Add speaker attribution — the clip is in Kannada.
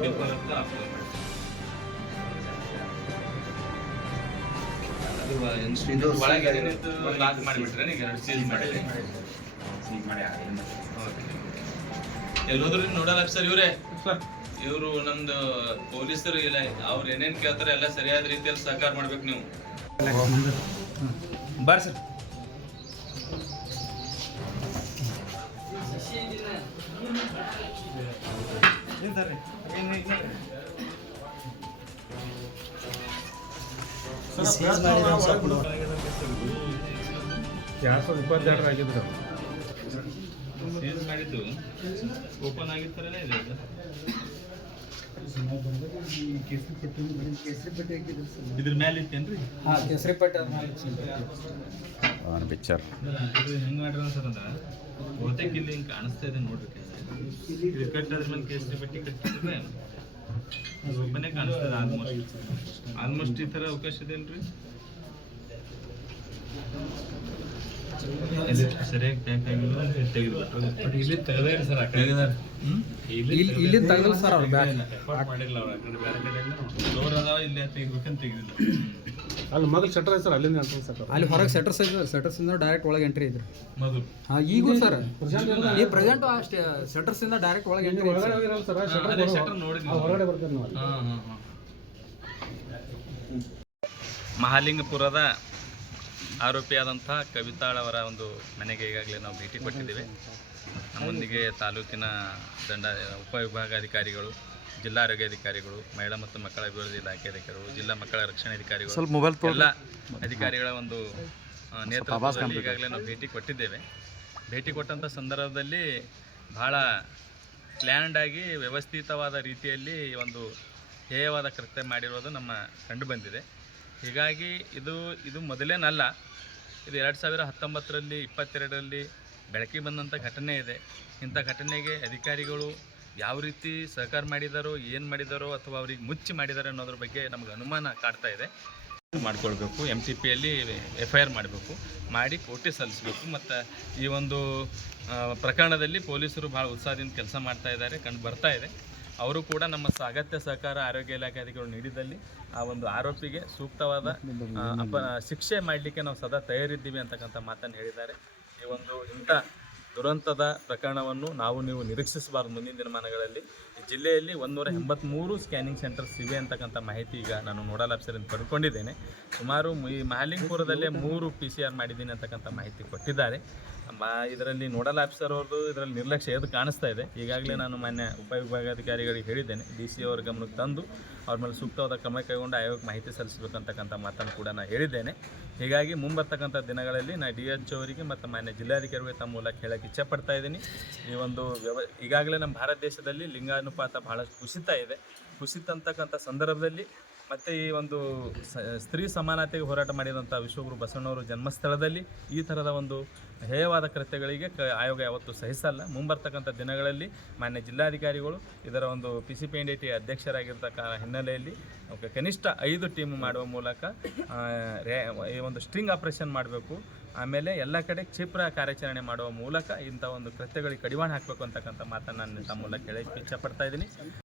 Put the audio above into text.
Speaker 1: ಬೆಂಬಲಕ್ಕೆ ಅಪ್ಲೈ
Speaker 2: ಅದು
Speaker 1: ಮಾಡಿ
Speaker 2: ಸೀಲ್
Speaker 1: ಮಾಡಿ ನೋಡಲ್ಲ ಸರ್ ಇವರೇ? ಇವರು ನಮ್ದು ಪೊಲೀಸರು ಇಲ್ಲ ಅವ್ರು ಏನೇನ್ ಕೇಳ್ತಾರೆ ಎಲ್ಲ ಸರಿಯಾದ ರೀತಿಯಲ್ಲಿ ಸಹಕಾರ ಮಾಡ್ಬೇಕು ನೀವು.
Speaker 3: ಬರ್ರಿ ಸರ್. ಎರಡು ಸಾವಿರದ ಇಪ್ಪತ್ತೆರಡರ ಆಗಿದ್ರು
Speaker 1: ಸೀಲ್ ಮಾಡಿದ್ದು ಓಪನ್ ಆಗಿರ್ತಾರನೇ ಇದೆ. ಇದ್ರ ಮೇಲೆ ಇತ್ತೇನ್ರಿ
Speaker 4: ಹಾ ಕೇಸರಿ ಪಟ್ಟ
Speaker 2: ಅವನ ಪಿಕ್ಚರ್
Speaker 1: ಹೆಂಗ್ ಮಾಡ್ರ ಸರ್ ಬಹುತೇಕ ಇಲ್ಲಿ ಹಿಂಗ್ ಕಾಣಿಸ್ತಾ ಇದೆ ನೋಡ್ರಿ ಇದು ಕಟ್ ಕೇಸರಿ ಬಟ್ಟೆ ಕಟ್ಟಿದ್ರೆ ಓಪನೇ ಕಾಣಿಸ್ತದೆ ಆಲ್ಮೋಸ್ಟ್ ಆಲ್ಮೋಸ್ಟ್ ಈ ತರ ಅವಕಾಶ ಇದೆ ಅಲ್ರಿ? ಸರಿಯಾಗಿ ಪ್ಯಾಕ್ ಆಗಿಲ್ಲ ತೆಗೆದು ಇಲ್ಲಿ ತೆಗೆದೇ ಸರ್ ಆ ಕಡೆ.
Speaker 4: ಇಲ್ಲಿ ಇಲ್ಲಿ ತೆಗ್ದಲ್ಲ ಸರ್ ಅವ್ರು ಬ್ಯಾಗ್
Speaker 1: ಮಾಡಿಲ್ಲ ಅವ್ರು ಆ ಕಡೆ ಬೇರೆ ಕಡೆ ಡೋರ್ ಅದಾವ ಇಲ್ಲಿ ತೆಗಿಬೇಕಂತ ತೆಗೆದಿಲ್ಲ.
Speaker 3: ಅಲ್ಲಿ ಮೊದಲು ಶಟರ್ ಸರ್ ಅಲ್ಲಿಂದ ಎಂಟ್ರೆನ್ಸ್ ಸರ್
Speaker 4: ಅಲ್ಲಿ ಹೊರಗೆ ಸೆಟರ್ಸ್ ಐತೆ ಸೆಟರ್ಸ್ ಇಂದ ಡೈರೆಕ್ಟ್ ಒಳಗೆ ಎಂಟ್ರಿ ಇದ್ರಿ. ಹಾಂ ಈಗೂ ಸರ್ ಈ ಪ್ರೆಸೆಂಟ್ ಅಷ್ಟೇ ಸೆಟರ್ಸ್ ಇಂದ ಡೈರೆಕ್ಟ್ ಒಳಗೆ ಎಂಟ್ರಿ
Speaker 3: ಒಳಗಡೆ ಹೋಗಿರಲ್ಲ ಸರ್ ಶಟರ್
Speaker 1: ನೋಡಿ
Speaker 3: ಹೊರಗಡೆ ಬರ್ತಾರೆ ನಾವು
Speaker 1: ಹಾ, ಹಾ, ಹಾ. ಮಹಾಲಿಂಗಪುರದ ಆರೋಪಿಯಾದಂಥ ಕವಿತಾಳ್ ಅವರ ಒಂದು ಮನೆಗೆ ಈಗಾಗಲೇ ನಾವು ಭೇಟಿ ಕೊಟ್ಟಿದ್ದೇವೆ. ನಮ್ಮೊಂದಿಗೆ ತಾಲೂಕಿನ ದಂಡ ಉಪವಿಭಾಗಾಧಿಕಾರಿಗಳು ಜಿಲ್ಲಾ ಆರೋಗ್ಯಾಧಿಕಾರಿಗಳು ಮಹಿಳಾ ಮತ್ತು ಮಕ್ಕಳ ಅಭಿವೃದ್ಧಿ ಇಲಾಖೆ ಅಧಿಕಾರಿಗಳು ಜಿಲ್ಲಾ ಮಕ್ಕಳ ರಕ್ಷಣಾ ಅಧಿಕಾರಿಗಳು ಸ್ವಲ್ಪ ಮೊಬೈಲ್ ಎಲ್ಲ ಅಧಿಕಾರಿಗಳ ಒಂದು ನೇತೃತ್ವದಲ್ಲಿ ಈಗಾಗಲೇ ನಾವು ಭೇಟಿ ಕೊಟ್ಟಿದ್ದೇವೆ. ಭೇಟಿ ಕೊಟ್ಟಂಥ ಸಂದರ್ಭದಲ್ಲಿ ಬಹಳ ಪ್ಲ್ಯಾನ್ಡ್ ಆಗಿ ವ್ಯವಸ್ಥಿತವಾದ ರೀತಿಯಲ್ಲಿ ಒಂದು ಹೇಯವಾದ ಕೃತ್ಯ ಮಾಡಿರೋದು ನಮ್ಮ ಕಂಡು ಬಂದಿದೆ. ಹೀಗಾಗಿ ಇದು ಇದು ಮೊದಲೇನಲ್ಲ ಇದು ಎರಡು ಸಾವಿರ ಹತ್ತೊಂಬತ್ತರಲ್ಲಿ ಇಪ್ಪತ್ತೆರಡರಲ್ಲಿ ಬೆಳಕಿಗೆ ಬಂದಂಥ ಘಟನೆ ಇದೆ. ಇಂಥ ಘಟನೆಗೆ ಅಧಿಕಾರಿಗಳು ಯಾವ ರೀತಿ ಸಹಕಾರ ಮಾಡಿದಾರೋ, ಏನು ಮಾಡಿದಾರೋ ಅಥವಾ ಅವ್ರಿಗೆ ಮುಚ್ಚಿ ಮಾಡಿದಾರೋ ಅನ್ನೋದ್ರ ಬಗ್ಗೆ ನಮ್ಗೆ ಅನುಮಾನ ಕಾಡ್ತಾ ಇದೆ. ಮಾಡ್ಕೊಳ್ಬೇಕು ಎಂ ಸಿ ಪಿಯಲ್ಲಿ ಎಫ್ ಐ ಆರ್ ಮಾಡಬೇಕು, ಮಾಡಿ ಕೋರ್ಟಿಗೆ ಸಲ್ಲಿಸಬೇಕು. ಮತ್ತು ಈ ಒಂದು ಪ್ರಕರಣದಲ್ಲಿ ಪೊಲೀಸರು ಭಾಳ ಉತ್ಸಾಹದಿಂದ ಕೆಲಸ ಮಾಡ್ತಾ ಇದ್ದಾರೆ, ಕಂಡು ಬರ್ತಾ ಇದೆ. ಅವರು ಕೂಡ ನಮ್ಮ ಅಗತ್ಯ ಸಹಕಾರ ಆರೋಗ್ಯ ಇಲಾಖೆ ಅಧಿಕಾರಿಗಳು ನೀಡಿದಲ್ಲಿ ಆ ಒಂದು ಆರೋಪಿಗೆ ಸೂಕ್ತವಾದ ಶಿಕ್ಷೆ ಮಾಡಲಿಕ್ಕೆ ನಾವು ಸದಾ ತಯಾರಿದ್ದೀವಿ ಅಂತಕ್ಕಂಥ ಮಾತನ್ನು ಹೇಳಿದ್ದಾರೆ. ಈ ಒಂದು ಇಂಥ ದುರಂತದ ಪ್ರಕರಣವನ್ನು ನಾವು ನೀವು ನಿರೀಕ್ಷಿಸಬಾರ್ದು ಮುಂದಿನ ದಿನಮಾನಗಳಲ್ಲಿ. ಜಿಲ್ಲೆಯಲ್ಲಿ ಒಂದೂರ ಎಂಬತ್ತ್ಮೂರು ಸ್ಕ್ಯಾನಿಂಗ್ ಸೆಂಟರ್ಸ್ ಇವೆ ಅಂತಕ್ಕಂಥ ಮಾಹಿತಿ ಈಗ ನಾನು ನೋಡಲ್ ಆಫೀಸರಿಂದ ಪಡ್ಕೊಂಡಿದ್ದೇನೆ ಸುಮಾರು ಈ ಮಹಾಲಿಂಗಪುರದಲ್ಲೇ ಮೂರು ಪಿ ಸಿ ಆರ್ ಮಾಡಿದ್ದೀನಿ ಅಂತಕ್ಕಂಥ ಮಾಹಿತಿ ಕೊಟ್ಟಿದ್ದಾರೆ. ಇದರಲ್ಲಿ ನೋಡಲ್ ಆಫೀಸರ್ ಅವ್ರದ್ದು ಇದರಲ್ಲಿ ನಿರ್ಲಕ್ಷ್ಯ ಎದ್ದು ಕಾಣಿಸ್ತಾ ಇದೆ. ಈಗಾಗಲೇ ನಾನು ಮಾನ್ಯ ಉಪವಿಭಾಗಾಧಿಕಾರಿಗಳಿಗೆ ಹೇಳಿದ್ದೇನೆ. ಡಿ ಸಿ ಅವರ ಗಮನಕ್ಕೆ ತಂದು ಅವ್ರ ಮೇಲೆ ಸೂಕ್ತವಾದ ಕ್ರಮ ಕೈಗೊಂಡು ಆಯೋಗಕ್ಕೆ ಮಾಹಿತಿ ಸಲ್ಲಿಸಬೇಕಂತಕ್ಕಂಥ ಮಾತನ್ನು ಕೂಡ ನಾನು ಹೇಳಿದ್ದೇನೆ. ಹೀಗಾಗಿ ಮುಂಬರ್ತಕ್ಕಂಥ ದಿನಗಳಲ್ಲಿ ನಾನು ಡಿ ಎಚ್ ಅವರಿಗೆ ಮತ್ತು ಮಾನ್ಯ ಜಿಲ್ಲಾಧಿಕಾರಿಗೆ ತಮ್ಮ ಮೂಲಕ ಹೇಳಕ್ಕೆ ಇಚ್ಛೆಪಡ್ತಾ ಇದ್ದೀನಿ. ಈ ಒಂದು ವ್ಯವ ಈಗಾಗಲೇ ನಮ್ಮ ಭಾರತ ದೇಶದಲ್ಲಿ ಲಿಂಗಾನುಪಾತ ಬಹಳಷ್ಟು ಕುಸಿತ ಇದೆ. ಕುಸಿತ ಅಂತಕ್ಕಂಥ ಸಂದರ್ಭದಲ್ಲಿ ಮತ್ತು ಈ ಒಂದು ಸ್ತ್ರೀ ಸಮಾನತೆಗೆ ಹೋರಾಟ ಮಾಡಿದಂಥ ವಿಶ್ವಗುರು ಬಸವಣ್ಣವರು ಜನ್ಮಸ್ಥಳದಲ್ಲಿ ಈ ಥರದ ಒಂದು ಹೇಯವಾದ ಕೃತ್ಯಗಳಿಗೆ ಕ, ಆಯೋಗ ಯಾವತ್ತೂ ಸಹಿಸಲ್ಲ. ಮುಂಬರ್ತಕ್ಕಂಥ ದಿನಗಳಲ್ಲಿ ಮಾನ್ಯ ಜಿಲ್ಲಾಧಿಕಾರಿಗಳು ಇದರ ಒಂದು P C P N D ಅಧ್ಯಕ್ಷರಾಗಿರ್ತಕ್ಕ ಹಿನ್ನೆಲೆಯಲ್ಲಿ ಕನಿಷ್ಠ ಐದು ಟೀಮ್ ಮಾಡುವ ಮೂಲಕ ಈ ಒಂದು ಸ್ಟ್ರಿಂಗ್ ಆಪರೇಷನ್ ಮಾಡಬೇಕು. ಆಮೇಲೆ ಎಲ್ಲ ಕಡೆ ಕ್ಷಿಪ್ರ ಕಾರ್ಯಾಚರಣೆ ಮಾಡುವ ಮೂಲಕ ಇಂಥ ಒಂದು ಕೃತ್ಯಗಳಿಗೆ ಕಡಿವಾಣ ಹಾಕಬೇಕು ಅಂತಕ್ಕಂಥ ಮಾತನ್ನು ನಾನು ತಮ್ಮ ಮೂಲಕ ಹೇಳಕ್ಕೆ ಇಚ್ಛಪಡ್ತಾ ಇದ್ದೀನಿ.